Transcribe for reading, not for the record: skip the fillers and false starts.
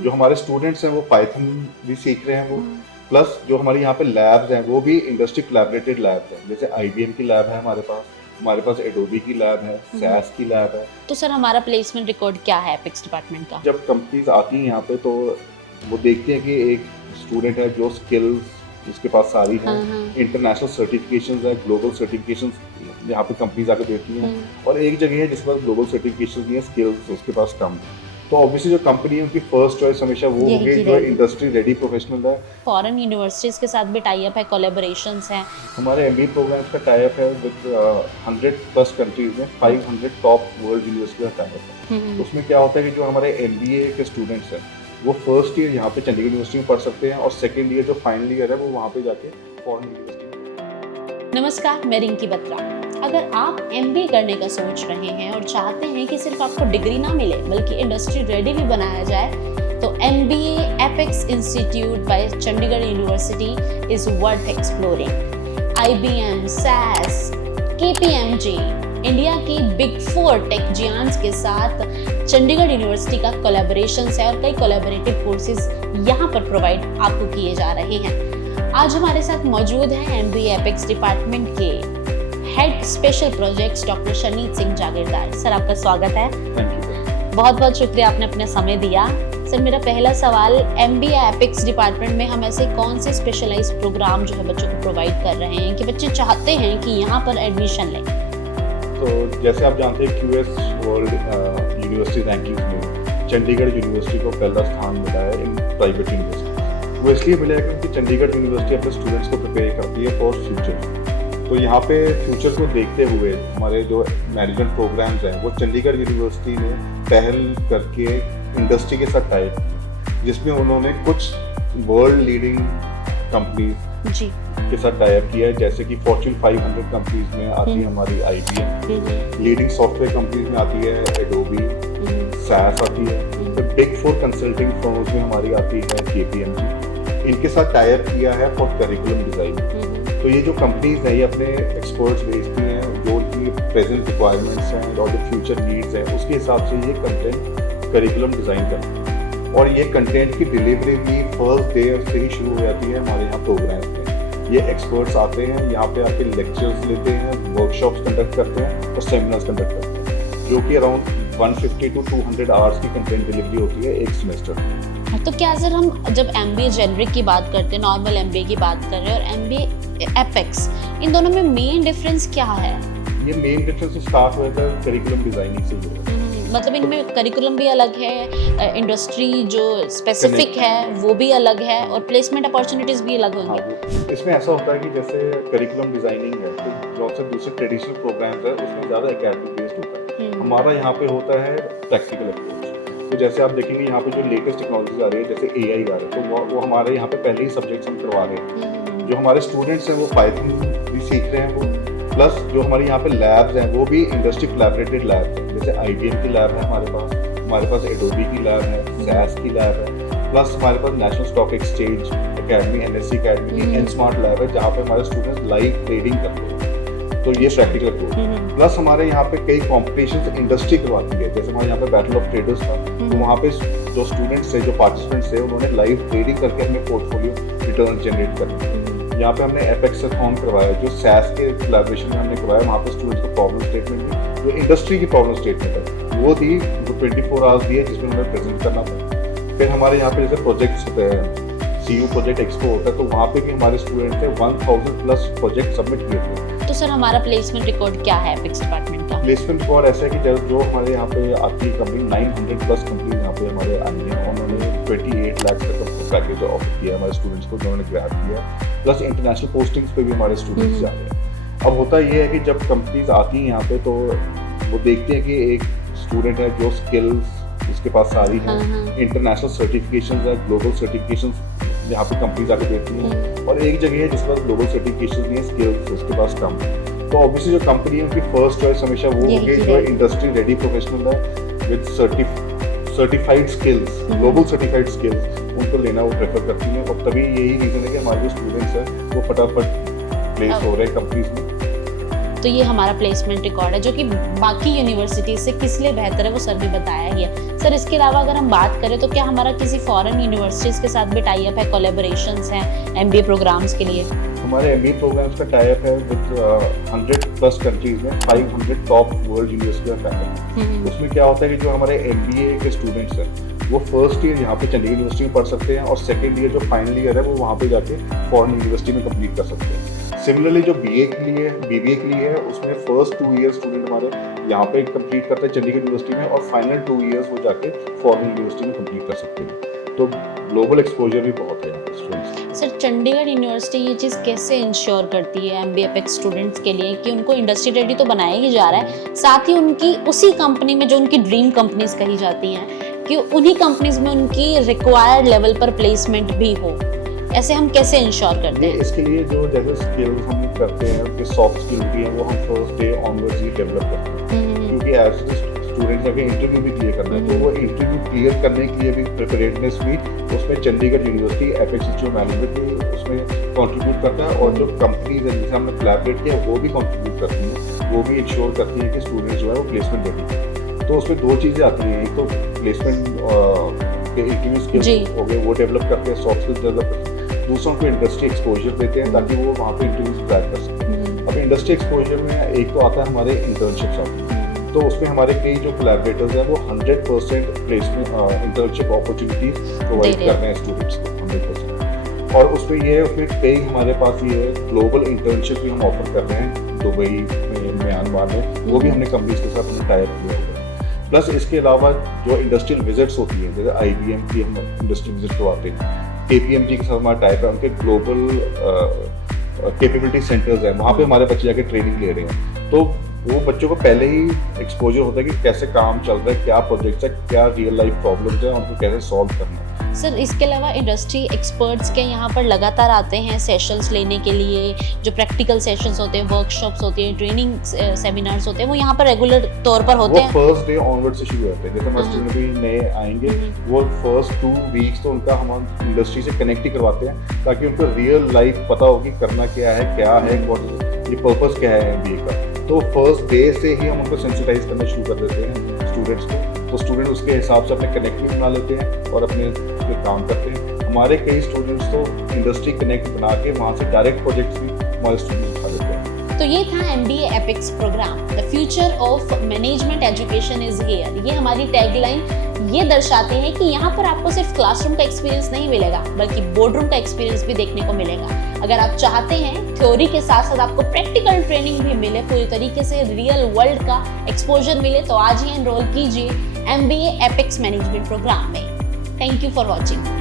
जो हमारे स्टूडेंट्स हैं वो पाइथन भी सीख रहे हैं वो, प्लस जो हमारे यहाँ पे लैब्स हैं वो भी इंडस्ट्री कोलैबोरेटेड लैब्स हैं, जैसे IBM की लैब है हमारे पास एडोबी की लैब है, सैस की लैब है। तो सर हमारा प्लेसमेंट रिकॉर्ड क्या है एपेक्स डिपार्टमेंट का? जब कंपनीज आती हैं यहाँ पे तो वो देखती हैं कि एक स्टूडेंट है जो स्किल्स उसके पास सारी हैं, इंटरनेशनल सर्टिफिकेशंस है, ग्लोबल सर्टिफिकेशंस यहाँ पे कंपनीज आके देती हैं, और एक जगह है जिसके पास ग्लोबल सर्टिफिकेशंस नहीं है, स्किल्स उसके पास कम है। तो ऑब्वियसली जो कंपनी है उनकी फर्स्ट चॉइस हमेशा वो होगी जो इंडस्ट्री रेडी प्रोफेशनल है। फॉरेन यूनिवर्सिटीज के साथ भी टाई अप है, कोलैबोरेशंस हैं। हमारे MBA प्रोग्राम्स का टाई अप है विद 100+ कंट्रीज में, 500 टॉप वर्ल्ड यूनिवर्सिटी का टाई अप है। तो उसमें क्या होता है कि जो हमारे MBA के स्टूडेंट्स हैं वो फर्स्ट ईयर यहाँ पे चंडीगढ़ यूनिवर्सिटी में पढ़ सकते हैं, और सेकेंड ईयर जो फाइनल ईयर है वो वहाँ पे जाके फॉरेन यूनिवर्सिटी। नमस्कार, मैं रिंकी बत्रा। अगर आप MBA करने का सोच रहे हैं और चाहते हैं कि सिर्फ आपको डिग्री ना मिले बल्कि इंडस्ट्री रेडी भी बनाया जाए, तो MBA apex institute by Chandigarh university is worth exploring. IBM, SAS, KPMG, India की बिग 4 टेक जियांट्स के साथ चंडीगढ़ यूनिवर्सिटी का कोलैबोरेशंस है और कई कोलैबोरेटिव कोर्सेज यहाँ पर प्रोवाइड आपको किए जा रहे हैं। आज हमारे साथ मौजूद हैं MBA एपेक्स डिपार्टमेंट के head special projects doctor Shaneet Singh Jagirdar. Sir आपका स्वागत है। बहुत बहुत शुक्रिया, आपने अपना समय दिया। सर मेरा पहला सवाल, MBA एपेक्स डिपार्टमेंट में हम ऐसे कौन से स्पेशलाइज्ड प्रोग्राम जो है बच्चों को प्रोवाइड कर रहे हैं कि बच्चे चाहते हैं कि यहाँ पर एडमिशन लें? तो जैसे आप जानते हैं QS वर्ल्ड यूनिवर्सिटी रैंकिंग्स में चंडीगढ़ यूनिवर्सिटी को पहला स्थान मिला है इन प्राइवेट यूनिवर्सिटी। वो इसलिए मिला है क्योंकि चंडीगढ़ यूनिवर्सिटी अपने स्टूडेंट्स को प्रिपेयर करती है फॉर फ्यूचर। तो यहाँ पे फ्यूचर को देखते हुए हमारे जो मैनेजमेंट प्रोग्राम्स हैं वो चंडीगढ़ यूनिवर्सिटी ने पहल करके इंडस्ट्री के साथ टाई अप, जिसमें उन्होंने कुछ वर्ल्ड लीडिंग कंपनीज के साथ टाई अप किया है, जैसे कि फॉर्च्यून 500 कंपनीज में आती है हमारी IBM, लीडिंग सॉफ्टवेयर कंपनीज में आती है एडोबी, SAS आती है, तो बिग 4 कंसल्टिंग फर्म्स में हमारी आती है KPMG। इनके साथ टाई अप किया है फॉर करिकुलम डिजाइन। तो ये जो कंपनीज हैं ये अपने एक्सपर्ट्स भेजती हैं जो उनकी प्रेजेंट रिक्वायरमेंट्स हैं और जो फ्यूचर नीड्स हैं उसके हिसाब से ये कंटेंट करिकुलम डिज़ाइन करते हैं, और ये कंटेंट की डिलीवरी भी फर्स्ट डे से ही शुरू हो जाती है हमारे यहाँ प्रोग्राम में। ये एक्सपर्ट्स आते हैं यहाँ पे आके लेक्चर्स लेते हैं, वर्कशॉप्स कंडक्ट करते हैं और सेमिनार्स कंडक्ट करते हैं, जो कि अराउंड 150 to 200 आवर्स की कंटेंट डिलीवरी होती है एक सेमेस्टर में। तो क्या सर हम जब MBA जेनरिक की बात करते हैं, नॉर्मल MBA की बात कर रहे हैं और MBA एपेक्स, इन दोनों में मेन डिफरेंस क्या है? ये मेन डिफरेंस स्टार्ट हुआ था करिकुलम डिजाइनिंग से हुआ। मतलब इनमें करिकुलम भी अलग है, इंडस्ट्री जो स्पेसिफिक है वो भी अलग है, और प्लेसमेंट अपॉर्चुनिटीज भी अलग होंगी। इसमें ऐसा होता है कि जैसे करिकुलम डिजाइनिंग है तो जो से दूसरे ट्रेडिशनल प्रोग्राम्स है उसमें ज़्यादा एकेडमिक बेस्ड होता है, हमारा यहाँ पे होता है प्रैक्टिकल अप्रोच। तो जैसे आप देखेंगे यहाँ पे जो लेटेस्ट टेक्नोलॉजीज आ रही है, जैसे AI आ रहा है, तो वो हमारे यहाँ पे पहले ही सब्जेक्ट्स हम करवा रहे हैं। जो हमारे स्टूडेंट्स हैं वो पाइथन भी सीख रहे हैं वो, प्लस जो हमारे यहाँ पे लैब्स हैं वो भी इंडस्ट्री कोलैबोरेटेड लैब्स हैं, जैसे IBM की लैब है हमारे पास एडोबी की लैब है, SAS की लैब है, प्लस हमारे पास National Stock Exchange Academy, NSE academy की N-Smart लैब है जहाँ पे हमारे स्टूडेंट्स लाइव ट्रेडिंग करते हैं। तो ये प्रैक्टिकल अप्रोच, प्लस हमारे यहाँ पे कई कॉम्पिटिशन्स इंडस्ट्री करवाती है, जैसे हमारे यहाँ पे बैटल ऑफ ट्रेडर्स था, तो वहाँ पे जो स्टूडेंट्स थे, जो पार्टिसिपेंट्स थे, उन्होंने लाइव ट्रेडिंग करके अपने पोर्टफोलियो रिटर्न जनरेट करे। यहाँ पे हमने एपेक्स हैकाथॉन करवाया जो SAS के कोलैबोरेशन में हमने करवाया, वहाँ पे स्टूडेंट्स को प्रॉब्लम स्टेटमेंट दी, जो इंडस्ट्री की प्रॉब्लम स्टेटमेंट है वो दी, वो 24 आवर्स दी है जिसमें उन्हें प्रेजेंट करना था। फिर हमारे यहाँ पे जैसे प्रोजेक्ट्स होते हैं, CU प्रोजेक्ट एक्सपो होता है, तो वहाँ पे भी हमारे स्टूडेंट थे 1000+ प्रोजेक्ट सबमिट किए थे। तो सर हमारा प्लेसमेंट रिकॉर्ड क्या है एपेक्स डिपार्टमेंट का? प्लेसमेंट रिकॉर्ड ऐसा है कि जो हमारे यहाँ पे आती है कंपनी 900+ कंपनी यहाँ पे हमारे आई हैं, उन्होंने 28 लाख तक का पैकेज ऑफर किया हमारे स्टूडेंट्स को, जिन्होंने ग्रैब किया, प्लस इंटरनेशनल पोस्टिंग्स पे भी हमारे स्टूडेंट्स जा रहे हैं। अब होता ये है कि जब कंपनीज आती हैं यहाँ पे तो वो देखते हैं कि एक स्टूडेंट है जो स्किल्स उसके पास सारी हैं, इंटरनेशनल सर्टिफिकेशंस है, ग्लोबल सर्टिफिकेशंस यहाँ पे कंपनीज आके देती हैं, और एक जगह है जिसके पास ग्लोबल सर्टिफिकेशन नहीं है, स्किल्स उसके पास कम है। तो ऑब्वियसली जो कंपनी है उनकी फर्स्ट चॉइस हमेशा वो होगी जो इंडस्ट्री रेडी प्रोफेशनल है with certified skills, global certified skills, उनको लेना वो प्रेफर करती हैं, और तभी यही रीज़न है कि हमारे जो स्टूडेंट्स हैं वो फटाफट प्लेस हो रहे हैं कंपनीज में। तो ये हमारा प्लेसमेंट रिकॉर्ड है जो कि बाकी यूनिवर्सिटी से किस लिए बेहतर है वो सर ने बताया ही है। सर इसके अलावा अगर हम बात करें तो क्या हमारा किसी फॉरेन यूनिवर्सिटीज के साथ भी टाई अप है, कोलैबोरेशंस हैं एमबीए प्रोग्राम्स के लिए? हमारे एमबीए प्रोग्राम्स का टाई अप है विद 100+ कंट्रीज में 500 टॉप वर्ल्ड यूनिवर्सिटी का टाई अप। उसमें क्या होता है कि जो हमारे एमबीए के स्टूडेंट्स हैं वो फर्स्ट ईयर यहाँ पे चंडीगढ़ यूनिवर्सिटी में पढ़ सकते हैं और सेकेंड ईयर जो फाइनल ईयर है वो वहाँ पे जाके फॉरेन यूनिवर्सिटी में कंप्लीट कर सकते हैं। सिमिलरली जो बीए के लिए बीबीए के लिए है उसमें फर्स्ट 2 ईयर स्टूडेंट हमारे यहाँ पे कंप्लीट करते हैं चंडीगढ़ यूनिवर्सिटी में और फाइनल 2 ईयर्स वो जाके फॉरेन यूनिवर्सिटी में कंप्लीट कर सकते हैं। तो ग्लोबल एक्सपोजर भी बहुत है यहाँ पे स्टूडेंट्स। सर चंडीगढ़ यूनिवर्सिटी ये चीज़ कैसे इंश्योर करती है एमबीए एपेक्स स्टूडेंट्स के लिए कि उनको इंडस्ट्री रेडी तो बनाया ही जा रहा है, साथ ही उनकी उसी कंपनी में जो उनकी ड्रीम कंपनीज कही जाती हैं कि उन्हीं कंपनीज में उनकी रिक्वायर्ड लेवल पर प्लेसमेंट भी हो, ऐसे हम कैसे इंश्योर करते हैं? इसके लिए जो जैसे स्किल्स हम करते हैं कि सॉफ्ट स्किल भी है वो हम फर्स्ट डे ऑनवर्ड्स ही डेवलप करते हैं, क्योंकि एज स्टूडेंट्स अगर इंटरव्यू भी क्लियर करना है तो वो इंटरव्यू क्लियर करने के लिए भी प्रिपरेटनेस भी उसमें Chandigarh university apex institute management भी उसमें कंट्रीब्यूट करता है और जो कंपनीज है जिनसे हमने कोलैबोरेट किया वो भी कंट्रीब्यूट करती हैं, वो भी इंश्योर करती है कि स्टूडेंट्स जो है वो प्लेसमेंट रेडी। तो उसमें 2 चीज़ें आती हैं, एक तो प्लेसमेंट के इंटरव्यू स्किल्स हो गए वो डेवलप करते हैं, सॉफ्ट स्किल्स डेवलप करते हैं, दूसरों को इंडस्ट्री एक्सपोजर देते हैं ताकि वो वहाँ पे इंटरव्यूज क्रैक कर सकें। अब इंडस्ट्री एक्सपोजर में एक तो आता है हमारे इंटर्नशिप्स आते हैं, तो उसमें हमारे कई जो कोलैबोरेटर्स हैं वो 100% प्लेसमेंट इंटर्नशिप अपॉर्चुनिटीज प्रोवाइड कर रहे हैं स्टूडेंट्स को 100%। और उसमें ये है उसमें कई हमारे पास ये ग्लोबल इंटर्नशिप भी हम ऑफर कर रहे हैं दुबई में, म्यांमार में, वो भी हमने कंपनीज के साथ हमने टाई अप किया हुआ है। प्लस इसके अलावा जो इंडस्ट्रियल विजिट्स होती हैं जैसे IBM की हम इंडस्ट्रियल विजिट करवाते हैं, KPMG के साथ हमारा टाइप है, उनके ग्लोबल कैपेबिलिटी सेंटर्स हैं, वहाँ पे हमारे बच्चे जाके ट्रेनिंग ले रहे हैं। तो वो बच्चों को पहले ही एक्सपोजर होता है कि कैसे काम चल रहा है, क्या प्रोजेक्ट्स है, क्या रियल लाइफ प्रॉब्लम्स है, उनको कैसे सॉल्व करना है। सर इसके अलावा इंडस्ट्री एक्सपर्ट्स के यहाँ पर लगातार आते हैं सेशंस लेने के लिए, जो प्रैक्टिकल सेशंस होते हैं, वर्कशॉप्स होती हैं, ट्रेनिंग सेमिनार्स होते हैं, वो यहाँ पर रेगुलर तौर पर होते हैं? वो फर्स्ट डे ऑनवर्ड से शुरू होते हैं, जैसे हमारे स्टूडेंट भी नए आएंगे वो फर्स्ट 2 वीक्स तो उनका हम इंडस्ट्री से कनेक्ट ही करवाते हैं ताकि उनको रियल लाइफ पता होगी करना क्या है ये पर्पस क्या है MBA का। तो फर्स्ट डे से ही हम उनको सेंसिटाइज करना शुरू कर देते हैं स्टूडेंट्स को, तो स्टूडेंट उसके हिसाब से अपने कनेक्ट भी बना लेते हैं और अपने काम करते हैं। हमारे कई स्टूडेंट्स तो इंडस्ट्री कनेक्ट बना के वहाँ से डायरेक्ट प्रोजेक्ट्स भी हमारे स्टूडेंट्स उठा लेते हैं। तो ये था MBA apex program, the future of management education is here. ये हमारी टैगलाइन ये दर्शाते हैं कि यहाँ पर आपको सिर्फ क्लासरूम का एक्सपीरियंस नहीं मिलेगा बल्कि बोर्डरूम का एक्सपीरियंस भी देखने को मिलेगा। अगर आप चाहते हैं थ्योरी के साथ साथ आपको प्रैक्टिकल ट्रेनिंग भी मिले, पूरी तरीके से रियल वर्ल्ड का एक्सपोजर मिले, तो आज ही एनरोल कीजिए MBA एपेक्स मैनेजमेंट प्रोग्राम में। Thank you for watching.